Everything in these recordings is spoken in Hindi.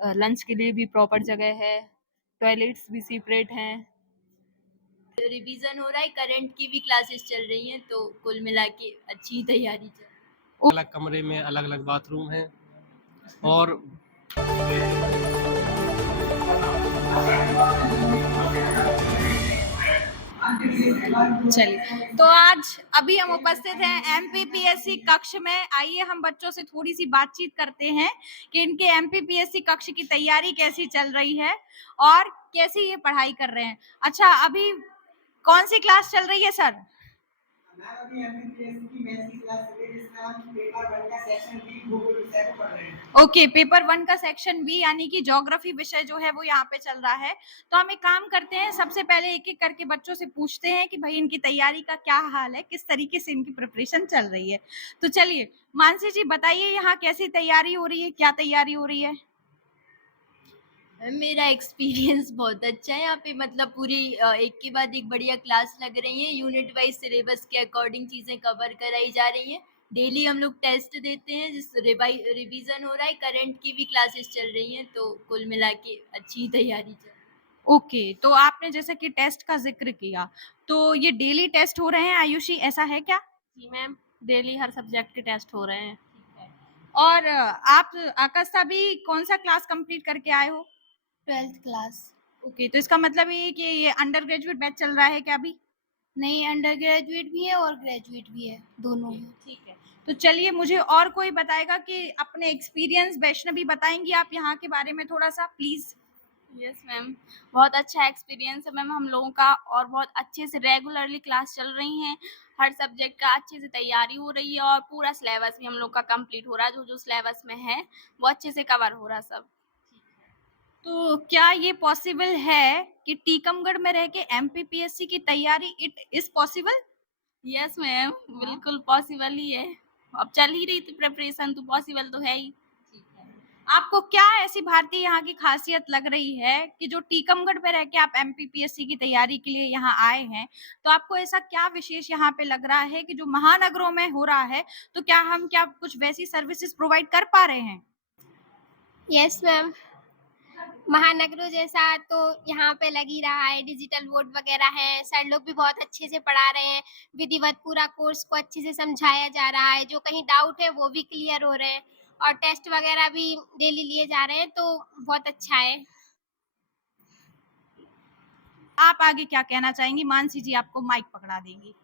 लंच के लिए भी प्रॉपर जगह है, टॉयलेट्स भी सेपरेट हैं। रिवीजन हो रहा है, करंट की भी क्लासेस चल रही हैं, तो कुल मिला के अच्छी तैयारी चल रही है। अलग कमरे में अलग अलग बाथरूम हैं और चलिए, तो आज अभी हम उपस्थित हैं एमपीपीएससी कक्ष में। आइए हम बच्चों से थोड़ी सी बातचीत करते हैं कि इनके एमपीपीएससी कक्ष की तैयारी कैसी चल रही है और कैसी ये पढ़ाई कर रहे हैं। अच्छा, अभी कौन सी क्लास चल रही है सर? ओके, पेपर 1 का सेक्शन बी यानी कि ज्योग्राफी विषय जो है वो यहाँ पे चल रहा है। तो हम एक काम करते हैं, सबसे पहले एक एक करके बच्चों से पूछते हैं कि भाई इनकी तैयारी का क्या हाल है, किस तरीके से इनकी प्रिपरेशन चल रही है। तो चलिए मानसी जी बताइए, यहाँ कैसी तैयारी हो रही है, क्या तैयारी हो रही है? मेरा एक्सपीरियंस बहुत अच्छा है यहाँ पे, मतलब पूरी एक के बाद एक बढ़िया क्लास लग रही है। यूनिट वाइज सिलेबस के अकॉर्डिंग चीजें कवर कराई जा रही हैं। डेली हम लोग टेस्ट देते हैं, जिस रिवीजन हो रहा है, करंट की भी क्लासेस चल रही हैं, तो कुल मिला के अच्छी तैयारी चल रही है। ओके, तो आपने जैसे कि टेस्ट का जिक्र किया, तो ये डेली टेस्ट हो रहे हैं आयुषी, ऐसा है क्या? जी मैम, डेली हर सब्जेक्ट के टेस्ट हो रहे हैं। और आप आकाश अभी कौन सा क्लास कंप्लीट करके आए हो? 12th class. ओके, तो इसका मतलब ये है कि ये अंडर ग्रेजुएट बैच चल रहा है क्या अभी? नहीं, अंडर ग्रेजुएट भी है और ग्रेजुएट भी है, दोनों है। ठीक है, तो चलिए मुझे और कोई बताएगा कि अपने एक्सपीरियंस, वैष्णवी बताएंगी आप यहाँ के बारे में थोड़ा सा प्लीज? यस मैम, बहुत अच्छा एक्सपीरियंस है मैम हम लोगों का, और बहुत अच्छे से रेगुलरली क्लास चल रही हैं। हर सब्जेक्ट का अच्छे से तैयारी हो रही है और पूरा सिलेबस भी हम लोग का कंप्लीट हो रहा है। जो जो सिलेबस में है वो अच्छे से कवर हो रहा है सब। तो क्या ये पॉसिबल है कि टीकमगढ़ में रह के एमपीपीएससी की तैयारी it is possible? Yes ma'am, बिल्कुल पॉसिबल ही है। अब चल ही रही थी प्रिपरेशन, तो पॉसिबल तो है ही। आपको क्या ऐसी भारतीय यहाँ की खासियत लग रही है कि जो टीकमगढ़ में रह के आप एमपीपीएससी की तैयारी के लिए यहाँ आए हैं, तो आपको ऐसा क्या विशेष यहाँ पे लग रहा है कि जो महानगरों में हो रहा है, तो क्या कुछ वैसी सर्विसेज प्रोवाइड कर पा रहे हैं? यस मैम, महानगरों जैसा तो यहाँ पे लग ही रहा है। डिजिटल बोर्ड वगैरह है, सर लोग भी बहुत अच्छे से पढ़ा रहे हैं, विधिवत पूरा कोर्स को अच्छे से समझाया जा रहा है। जो कहीं डाउट है वो भी क्लियर हो रहे हैं और टेस्ट वगैरह भी डेली लिए जा रहे हैं, तो बहुत अच्छा है। आप आगे क्या कहना चाहेंगी? मानसी जी आपको माइक पकड़ा देंगी।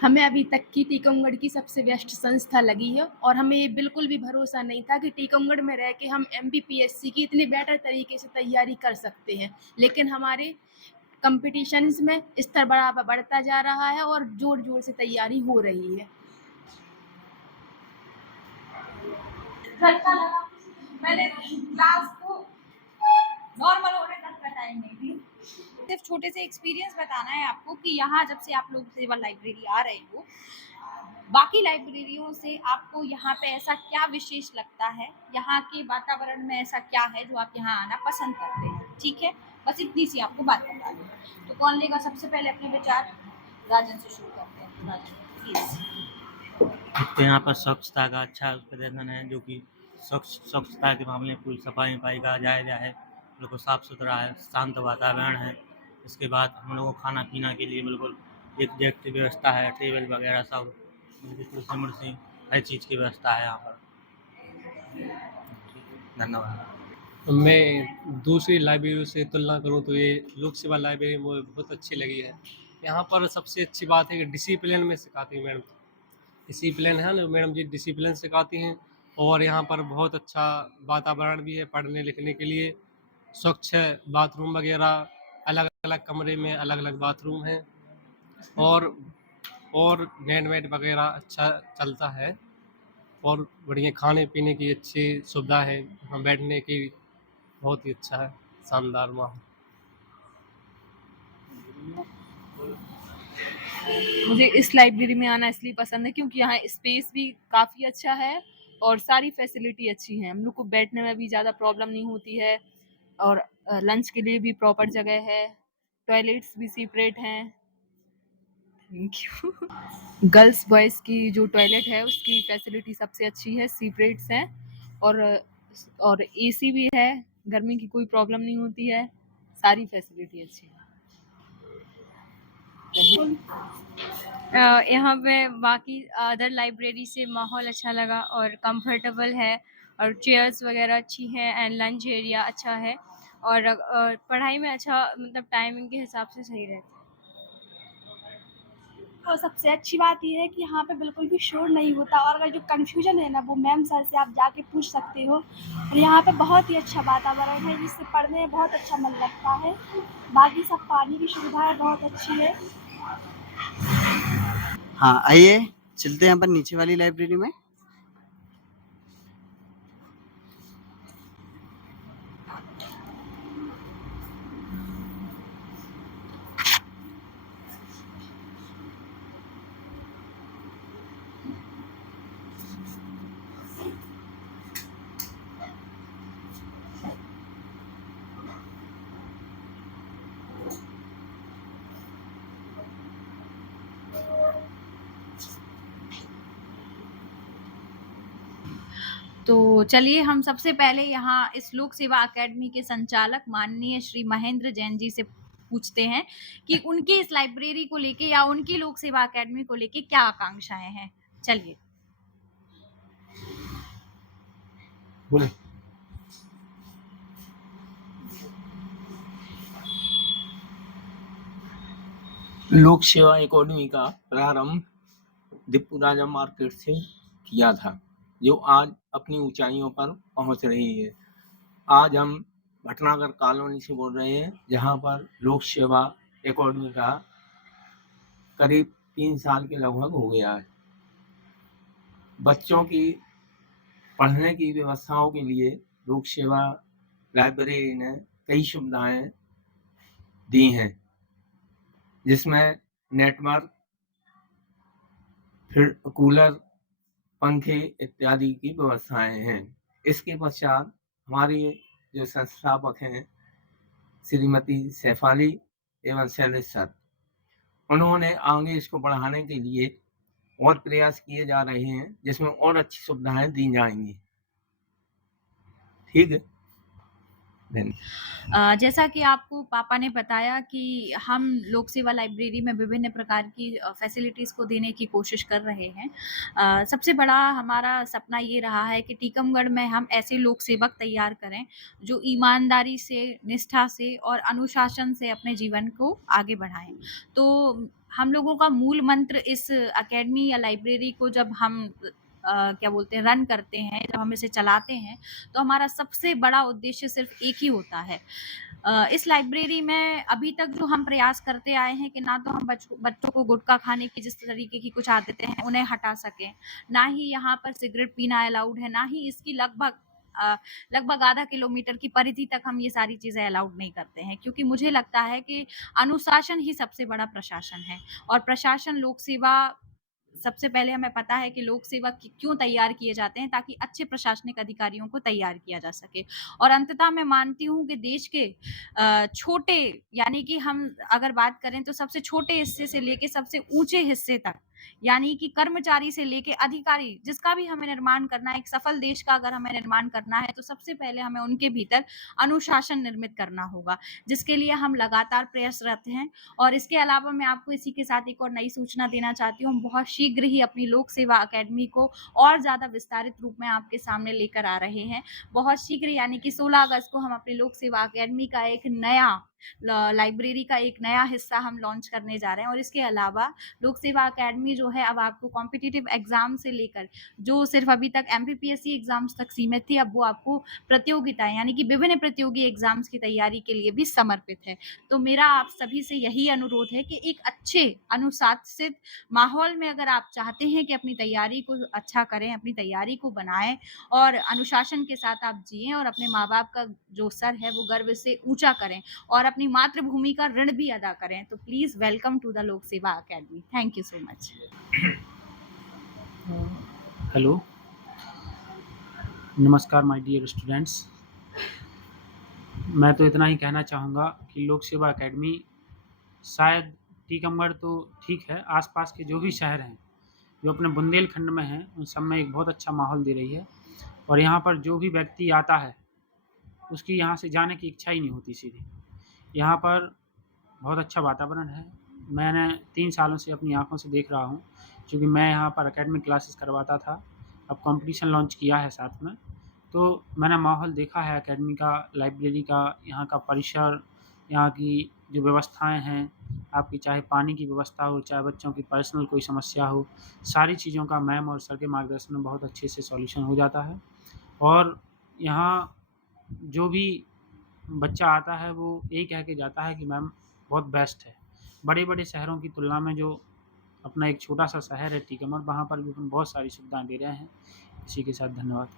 हमें अभी तक की टीकमगढ़ की सबसे बेस्ट संस्था लगी है और हमें ये बिल्कुल भी भरोसा नहीं था कि टीकमगढ़ में रह के हम एमपीपीएससी की इतनी बेटर तरीके से तैयारी कर सकते हैं। लेकिन हमारे कंपटीशंस में स्तर बढ़ता जा रहा है और जोर जोर से तैयारी हो रही है। मैंने क्लास को नॉर्मल होने तक का टाइम नहीं दी, सिर्फ छोटे से एक्सपीरियंस बताना है आपको कि यहाँ जब से आप लोग सेवा लाइब्रेरी आ रहे हो, बाकी लाइब्रेरियों से आपको यहाँ पे ऐसा क्या विशेष लगता है, यहाँ के वातावरण में ऐसा क्या है जो आप यहाँ आना पसंद करते हैं? ठीक है, बस इतनी सी आपको बात बता दूँ। तो कौन लेगा सबसे पहले अपने विचार? राजन से शुरू करते हैं। राजन प्लीज। तो यहाँ पर स्वच्छता का अच्छा प्रदर्शन है, जो कि स्वच्छता के मामले में पूरी सफाई पाई का जायजा है, बिल्कुल साफ़ सुथरा है, शांत वातावरण है। इसके बाद हम लोगों को खाना पीना के लिए बिल्कुल एग्जैक्ट व्यवस्था है, टेबल वगैरह सब, कुर्सी मुर्सी हर चीज़ की व्यवस्था है यहाँ पर। धन्यवाद। मैं दूसरी लाइब्रेरी से तुलना करूं तो ये लोक सेवा लाइब्रेरी मुझे बहुत अच्छी लगी है। यहाँ पर सबसे अच्छी बात है कि डिसिप्लिन में सिखाती हैं मैडम। डिसिप्लिन है ना मैडम जी, डिसिप्लिन सिखाती हैं। और यहाँ पर बहुत अच्छा वातावरण भी है पढ़ने लिखने के लिए। स्वच्छ है, बाथरूम वगैरह अलग अलग कमरे में अलग अलग बाथरूम हैं और नेट वेट वगैरह अच्छा चलता है और बढ़िया खाने पीने की अच्छी सुविधा है। यहाँ बैठने की बहुत ही अच्छा है, शानदार माहौल। मुझे इस लाइब्रेरी में आना इसलिए पसंद है क्योंकि यहाँ स्पेस भी काफ़ी अच्छा है और सारी फैसिलिटी अच्छी है। हम लोग को बैठने में भी ज़्यादा प्रॉब्लम नहीं होती है और लंच के लिए भी प्रॉपर जगह है, टॉयलेट्स भी सेपरेट हैं। Thank you. गर्ल्स बॉयज़ की जो टॉयलेट है उसकी फैसिलिटी सबसे अच्छी है, सीपरेट्स हैं और एसी भी है, गर्मी की कोई प्रॉब्लम नहीं होती है, सारी फैसिलिटी अच्छी है। यहाँ पे बाकी अदर लाइब्रेरी से माहौल अच्छा लगा और कंफर्टेबल है और चेयर्स वगैरह अच्छी हैं एंड लंच एरिया अच्छा है और पढ़ाई में अच्छा मतलब टाइमिंग के हिसाब से सही रहता है। और सबसे अच्छी बात ये है कि यहाँ पे बिल्कुल भी शोर नहीं होता और अगर जो कन्फ्यूजन है ना वो मैम सर से आप जाके पूछ सकते हो और यहाँ पे बहुत ही अच्छा वातावरण है जिससे पढ़ने में बहुत अच्छा मन लगता है। बाकी सब पानी की सुविधाएं बहुत अच्छी है। हाँ, आइए चलते हैं अपन नीचे वाली लाइब्रेरी में। तो चलिए हम सबसे पहले यहाँ इस लोक सेवा अकेडमी के संचालक माननीय श्री महेंद्र जैन जी से पूछते हैं कि उनकी इस लाइब्रेरी को लेके या उनकी लोक सेवा अकेडमी को लेके क्या आकांक्षाएं हैं। चलिए बोले। लोक सेवा एकेडमी का प्रारंभ दीपू राजा मार्केट से किया था, जो आज अपनी ऊंचाइयों पर पहुंच रही है। आज हम भटनागर कॉलोनी से बोल रहे हैं, जहां पर लोक सेवा एकेडमी का करीब 3 साल के लगभग हो गया है। बच्चों की पढ़ने की व्यवस्थाओं के लिए लोक सेवा लाइब्रेरी ने कई सुविधाएं दी हैं, जिसमें नेटवर्क, फिर कूलर, पंखे इत्यादि की व्यवस्थाएं हैं। इसके पश्चात हमारी जो संस्थापक हैं श्रीमती सैफाली एवं शैलेश सर, उन्होंने आगे इसको बढ़ाने के लिए और प्रयास किए जा रहे हैं, जिसमें और अच्छी सुविधाएं दी जाएंगी। ठीक है, जैसा कि आपको पापा ने बताया कि हम लोक सेवा लाइब्रेरी में विभिन्न प्रकार की फैसिलिटीज़ को देने की कोशिश कर रहे हैं। सबसे बड़ा हमारा सपना ये रहा है कि टीकमगढ़ में हम ऐसे लोक सेवक तैयार करें जो ईमानदारी से, निष्ठा से और अनुशासन से अपने जीवन को आगे बढ़ाएं। तो हम लोगों का मूल मंत्र इस अकेडमी या लाइब्रेरी को जब हम क्या बोलते हैं रन करते हैं, जब हम इसे चलाते हैं, तो हमारा सबसे बड़ा उद्देश्य सिर्फ एक ही होता है। इस लाइब्रेरी में अभी तक जो हम प्रयास करते आए हैं कि ना तो हम बच्चों को गुटखा खाने की जिस तरीके की कुछ आदतें हैं उन्हें हटा सकें, ना ही यहाँ पर सिगरेट पीना अलाउड है, ना ही इसकी लगभग आधा किलोमीटर की परिधि तक हम ये सारी चीज़ें अलाउड नहीं करते हैं, क्योंकि मुझे लगता है कि अनुशासन ही सबसे बड़ा प्रशासन है। और प्रशासन लोक सेवा, सबसे पहले हमें पता है कि लोक सेवा क्यों तैयार किए जाते हैं, ताकि अच्छे प्रशासनिक अधिकारियों को तैयार किया जा सके। और अंततः मैं मानती हूँ कि देश के छोटे, यानी कि हम अगर बात करें तो सबसे छोटे हिस्से से लेके सबसे ऊंचे हिस्से तक, यानी कि कर्मचारी से लेके अधिकारी, जिसका भी हमें निर्माण करना है, एक सफल देश का अगर हमें निर्माण करना है, तो सबसे पहले हमें उनके भीतर अनुशासन निर्मित करना होगा, जिसके लिए हम लगातार प्रयासरत हैं। और इसके अलावा मैं आपको इसी के साथ एक और नई सूचना देना चाहती हूँ। हम बहुत शीघ्र ही अपनी लोक सेवा अकेडमी को और ज़्यादा विस्तारित रूप में आपके सामने लेकर आ रहे हैं। बहुत शीघ्र, यानी कि 16 अगस्त को हम अपनी लोक सेवा अकेडमी का एक नया लाइब्रेरी का एक नया हिस्सा हम लॉन्च करने जा रहे हैं। और इसके अलावा लोक सेवा अकेडमी जो है, अब आपको कॉम्पिटिटिव एग्जाम से लेकर, जो सिर्फ अभी तक MPPSC एग्जाम्स तक सीमित थी, अब वो आपको प्रतियोगिताएं, यानी कि विभिन्न प्रतियोगी एग्जाम्स की तैयारी के लिए भी समर्पित है। तो मेरा आप सभी से यही अनुरोध है कि एक अच्छे अनुशासित माहौल में अगर आप चाहते हैं कि अपनी तैयारी को अच्छा करें, अपनी तैयारी को बनाएं और अनुशासन के साथ आप जिएं और अपने माँ बाप का जो सर है वो गर्व से ऊंचा करें और अपनी मातृभूमि का ऋण भी अदा करें, तो प्लीज वेलकम टू द लोक सेवा academy. Thank you so much. Hello, नमस्कार माय डियर स्टूडेंट्स। मैं तो इतना ही कहना चाहूँगा कि लोक सेवा अकेडमी शायद टीकमगढ़ तो ठीक है, आसपास के जो भी शहर हैं जो अपने बुंदेलखंड में हैं उन सब में एक बहुत अच्छा माहौल दे रही है। और यहाँ पर जो भी व्यक्ति आता है उसकी यहाँ से जाने की इच्छा ही नहीं होती सीधी। यहाँ पर बहुत अच्छा वातावरण है। मैंने 3 सालों से अपनी आँखों से देख रहा हूँ, क्योंकि मैं यहाँ पर एकेडमिक क्लासेस करवाता था, अब कॉम्पिटिशन लॉन्च किया है साथ में, तो मैंने माहौल देखा है एकेडमी का, लाइब्रेरी का, यहाँ का परिसर, यहाँ की जो व्यवस्थाएं हैं, आपकी चाहे पानी की व्यवस्था हो, चाहे बच्चों की पर्सनल कोई समस्या हो, सारी चीज़ों का मैम और सर के मार्गदर्शन में बहुत अच्छे से सॉल्यूशन हो जाता है। और यहाँ जो भी बच्चा आता है वो यही कह के जाता है कि मैम बहुत बेस्ट है। बड़े-बड़े शहरों की तुलना में जो अपना एक छोटा-सा शहर है टीकमगढ़, वहाँ पर भी अपन बहुत सारी सुविधाएँ दे रहे हैं। इसी के साथ धन्यवाद।